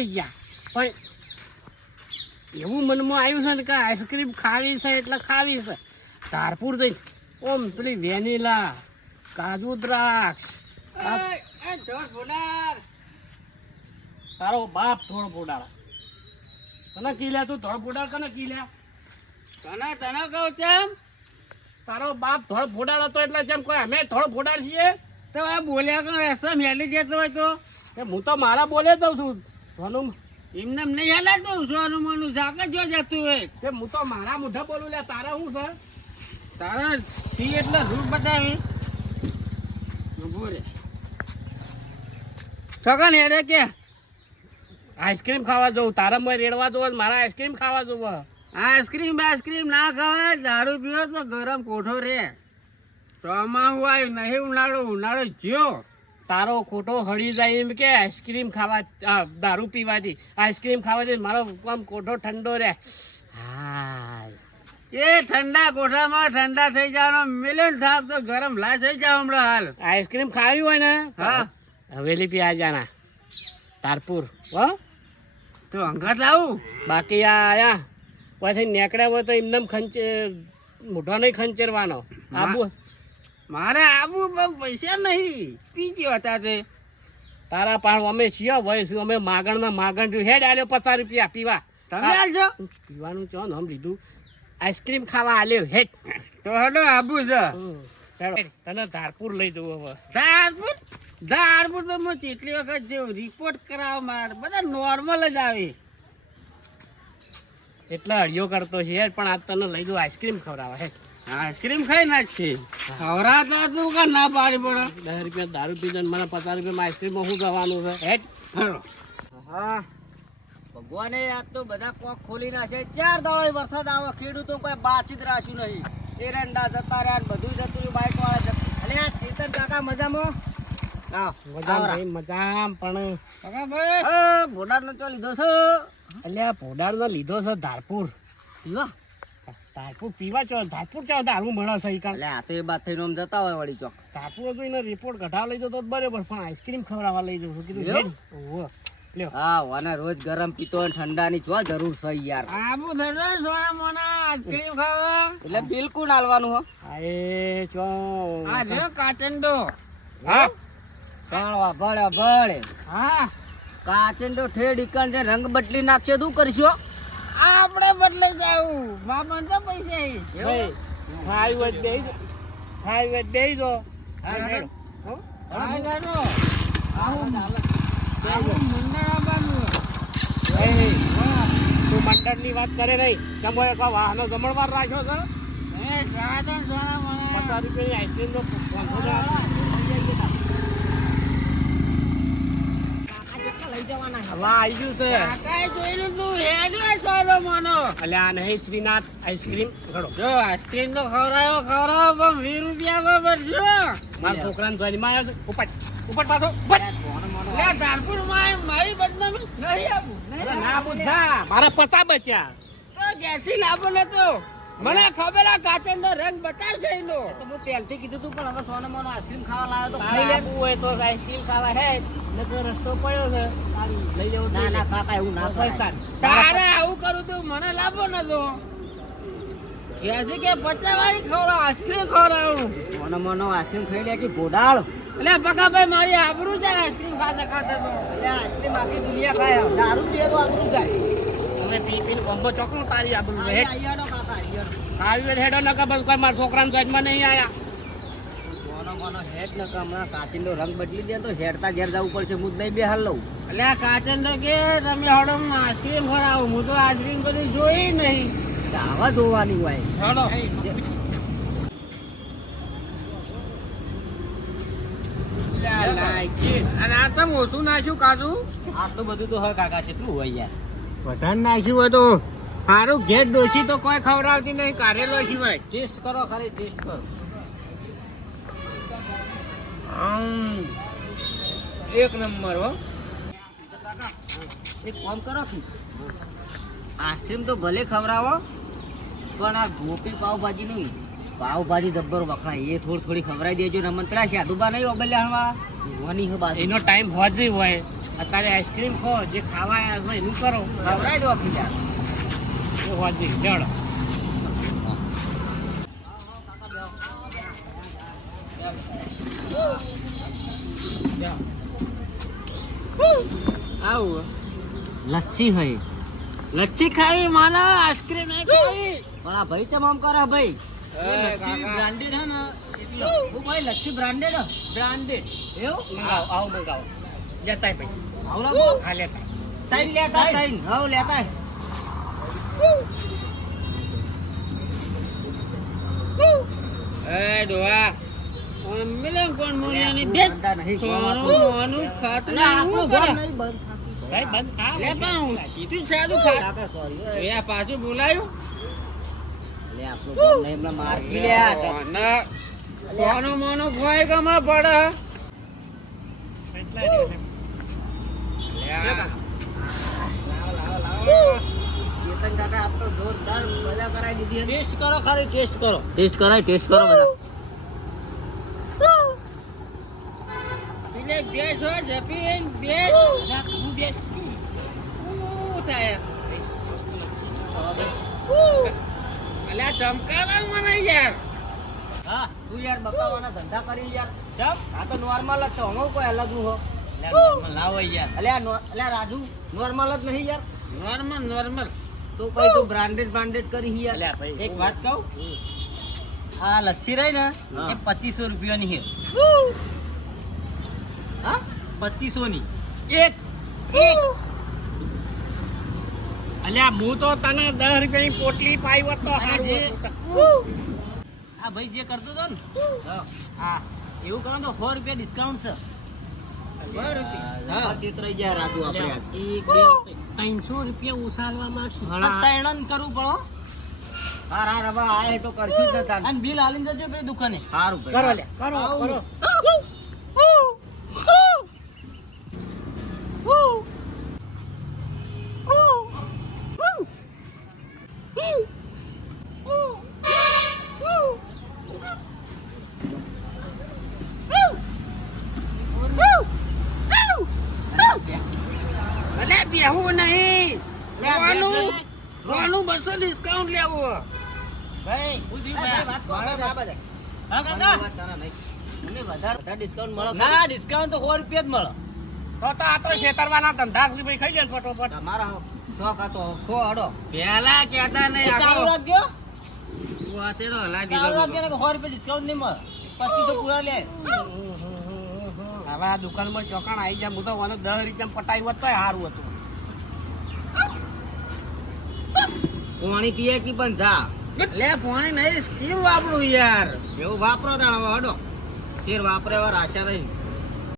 થઈ ગયા. પણ એવું મનમાં આવ્યું છે ને કે આઈસ્ક્રીમ ખાવી છે એટલે ખાવી છે. ધારપુર જઈ ઓમ પેલી વેનીલા કાજુ દ્રાક્ષ. તારો બાપ ધોળ ફોડાળ તને કીલ્યા તું? ધોળ ફોડાળ કને કીલ્યા તને તને કહું ચમ તારો બાપ ધોળ ફોડાળ હતો એટલે જેમ કોઈ અમે ધોળ ફોડાળ છીએ. તો આ બોલ્યા કે રસમ હેલી જતો હોય તો? કે હું તો મારા બોલે દઉં છું. સોનું એમને એમ નહીં હેલાતું સોનું મોનું જાક જો જતું હોય. કે હું તો મારા મુઠા બોલું લે તારા શું છે? તારા સી એટલે રૂપ બતાવી. રે. છગન હેડે કે? આઈસ્ક્રીમ ખાવા જવું તારા મોય રેડવા જવું મારા આઈસ્ક્રીમ ખાવા જવું આઈસ્ક્રીમ આઈસ્ક્રીમ ના ખવાય દારૂ પીવો તો ગરમ કોઠો રે. ચોમાસું આવ્યું નહીં ઉનાળો ઉનાળો જ્યો. તારો ખોટો હળી જાય એમ કે આઈસ્ક્રીમ ખાવા દારૂ પીવાથી. આઈસ્ક્રીમ ખાવાથી મારો આમ કોઠો ઠંડો રહે. હા એ ઠંડા કોઠામાં ઠંડા થઈ જવાનો મિલન સાહેબ તો ગરમ લા થઈ જાવ હમણાં હાલ. આઈસ્ક્રીમ ખાવી હોય ને? હા. હવેલી પી આ જાના. તારપુર. હો? તો અંગત આવું બાકી આ આયા. પછી નેકડ્યા હોય તો એમને ખંચે મોઢો નહીં ખંચેરવાનો. આબુ મારે આબુ પણ પૈસા નહીં. પીજી હતા તે. તારા પાણ અમે છીએ વય અમે માગણના માગણ જો હેડ આલ્યો પચાસ રૂપિયા પીવા. તમે. આલજો. પીવાનું ચો આમ લીધું. આઈસ્ક્રીમ ખાવા આલ્યો. હેડ. તો હડો આબુ છે. તને ધારપુર લઈ જવું હવે. ધારપુર? ધારપુર તો હું કેટલી વખત જેવું રિપોર્ટ કરાવ મારે બધા નોર્મલ જ આવે. એટલે હળિયો કરતો છે. પણ આ તને લઈ જવું. આઈસ્ક્રીમ ખવડાવે હેડ. આઈસ્ક્રીમ ખાઈ નાખી. ખવડાતા તું કા ના પાડી પડે? દસ રૂપિયા દારૂ પીધો મને પચાસ રૂપિયામાં આઈસ્ક્રીમમાં શું જવાનું છે? હેટ હા. ભગવાને આજ તો બધા કોક ખોલી નાખે. ચાર દાડો વરસાદ આવે ખેડૂતો કોઈ બાતચીત રાખ્યું નહીં. એરંડા જતા રહ્યા બધું જતું રહ્યું બાઈક વાળા જતા અલે આ ચેતન કાકા મજામાં? આવ, મજા આવરા. મજા પણ લીધો છે? ધારપુર. ધારપુર પીવા ચો ધારપુર ચો દારૂ મળે છે ઈ કાં. એટલે આ તો એ બાદ થઈને આમ જતા હોય વળી ચોક. ધારપુર તો એને રિપોર્ટ કઢાવ લઈ જતો તો બરાબર પણ આઈસ્ક્રીમ ખવડાવવા લઈ જવું કીધું હેડ. ઓહો. હા વાને રોજ ગરમ પીતો ઠંડાની ચો જરૂર છે યાર. આબુ ધરો સોના મોના આઈસ્ક્રીમ ખાવા. એટલે બિલકુલ હાલવાનું હો. આ એ ચો આ જો કાચંડો. હા? સાળવા ભળે ભળે. હા. કાચંડો ઠેડ ઈકણ જે રંગ બદલી નાખશે તું કરશો આપણે બદલાઈ જાવું બાબા તો પૈસા ફાઈવ ભાઈ, ખાઈ ફાઈવ જ. ખાઈ હોય તો મંડળ આવવાનું તું મંડળની વાત કરે રહી તમે વાહનો જમણવાર રાખ્યો છે? પચાસ રૂપિયાની ના લઈ આવી ગયું છે. કાકાએ જોયેલું તું હેડ્યો સોનો મોનો. અલ્યા નહીં શ્રીનાથ આઈસ્ક્રીમ ઘડો. જો આઈસ્ક્રીમ તો પણ વીસ તો મારા છોકરાને આવ્યો ઉપટ ઉપટ પાછો ઉપટ ધારપુરમાં મારી બદનામી નહીં આવું ના બુદ્ધા મારા પચા બચ્યા. તો ક્યાંથી લાભો નતો મને ખબર આ કાચંડો રંગ બતાવશે એનો. તો હું પહેલથી કીધું તું પણ હવે સોનો મોનો આઈસ્ક્રીમ ખાવા લાવ્યો તો ખાઈ હોય તો આઈસ્ક્રીમ ખાવા હે. ને તો રસ્તો પડ્યો છે. ના ના કાકા એવું ના કરાય. તારે આવું કરું તું મને લાભો નતો ક્યાંથી કે પચાસ વાળી ખવડાવ આઈસ્ક્રીમ ખવડાવું. સોનો મોનો આઈસ્ક્રીમ ખાઈ લે કે ગોડાળ? એટલે બકાભાઈ મારી આબરૂ જાય આઈસ્ક્રીમ ખાતા ખાતા તો. એટલે આઈસ્ક્રીમ આખી દુનિયા ખાય. દારૂ પીએ તો જાય. પી પીને કોમ્બો ચોકનું તારી આબુ છે. કાકા આઈયાડો ખાવી હોય તો હેડો બસ કોઈ મારા છોકરાને ધ્વજમાં નહીં આયા. મોનો હેડ ન કે હમણાં રંગ બદલી દે તો હેડતા ઘેર જવું પડશે. હું જ નહીં બેહાલ લઉં. એટલે આ કાચંડો કે તમે હડો આઈસ્ક્રીમ ખવડાવું? હું તો આઈસ્ક્રીમ કદી જોઈ નહીં. આવા જોવાની હોય. હડો. અને આ તો ઓછું નાખ્યું કાજુ. આટલું બધું તો હોય કાકા કેટલું હોય યાર. વધારે નાખ્યું હોય તો સારું ઘેર ડોસી તો કોઈ ખવડાવતી નહીં કારેલો સિવાય. ટેસ્ટ કરો ખાલી ટેસ્ટ કરો. એક નંબર હો. એક કામ કરો કે આઈસ્ક્રીમ તો ભલે ખવડાવો પણ આ ગોપી પાવભાજી નહીં પાવભાજી જબ્બર વખણાય. એ થોડી થોડી ખવડાવી દેજો ને મને પેલા સાધુબા નહીં ઓબલ્યા હવા જોવાની હે બાજુ. એનો ટાઈમ હોજી હોય. અત્યારે આઈસ્ક્રીમ ખો જે ખાવા એનું કરો. ખવડાવી દો એ હોજી જડ. આવું લસ્સી હોય લચ્છી ખાવી માના આઈસ્ક્રીમ નહીં ખાવી. પણ આ ભાઈ ચમ આમ કરે ભાઈ? લચ્છી બ્રાન્ડેડ હે. ને? એટલે. હું ભાઈ લસ્સી બ્રાન્ડેડ બ્રાન્ડેડ એવું? આવ આવ મંગાવ. લેતાય ભાઈ. આવલા બો હા લેતા તૈન લેતા તૈન હવ લેતા એ દોવા મિલન મિલે કોણ મોનિયાની બે સોનું મોનું ખાતું હું કરે? ભાઈ બંધ ખા લે પણ હું સીધું સાદું ખા કાકા સોરી એ પાછું બોલાયું? લે આપણું ઘર નહીં એમને મારખી લે આ ઘર. અને ખોય ગમાં પડે? એટલા જ એટલે. લે આ. ચેતન કાકા આપ તો જોરદાર મજા કરાવી દીધી. ટેસ્ટ કરો ખાલી ટેસ્ટ કરો. ટેસ્ટ કરાય ટેસ્ટ કરો બધા. બેસ હો. જપીન બેસ અલ્યા ચમકારા મને યાર હા તું યાર બકાવાના ધંધા કરી યાર ચમ આ તો નોર્મલ જ હમો કોઈ અલગનું હો લાવો યાર અલ્યા અલ્યા રાજુ નોર્મલ જ નહીં યાર નોર્મલ નોર્મલ તું કઈ તું બ્રાન્ડેડ બ્રાન્ડેડ કરી યાર અલ્યા ભાઈ. એક વાત કહું આ લચ્છી રહી ને. એ પચીસો રૂપિયાની હે હા પચીસો ની એક અલ્યા હું તો તને દસ રૂપિયાની પોટલી પાઈ તો. આ ભાઈ જે કરતો હતો ને? હા. એવું કરો તો સો રૂપિયા ડિસ્કાઉન્ટ છે. ત્રણસો રૂપિયા ઉછાલવા માંગશું. તૈણન કરવું પડો હા. હા રવા આય તો કરશું જ અને બિલ જજો દુકાને. સારું કરો લે કરો કરો. અલ્યા બેહું નહીં. રોવાનું રોવાનું બસો ડિસ્કાઉન્ટ લેવું. ભાઈ હા કાકા? મને વધારે વધારે ડિસ્કાઉન્ટ મળે ના ડિસ્કાઉન્ટ તો સો રૂપિયા જ મળે. તો તો આ તો છેતરવાના ધંધા ભાઈ ખાઈ જાય ફટોફટ. તમારા શોખ હતો ખો હડો પેલા કેતા નહીં ચાલુ રાખજો. વાતેડો હલા ચાલુ રાખજો ને સો રૂપિયા ડિસ્કાઉન્ટ નહીં મળે. પચીસો પૂરા લે. હવે આ દુકાનમાં ચોકાણ આવી જાય હું તો મને દસ રૂપિયા પટાવી હોત સારું હતું. પાણી પીએ કે પણ જા. લે પાણી નહીં સ્કીમ વાપરું યાર. એવું વાપરો તાણ હવે હડો. ફેર વાપરે એવા આશા રહી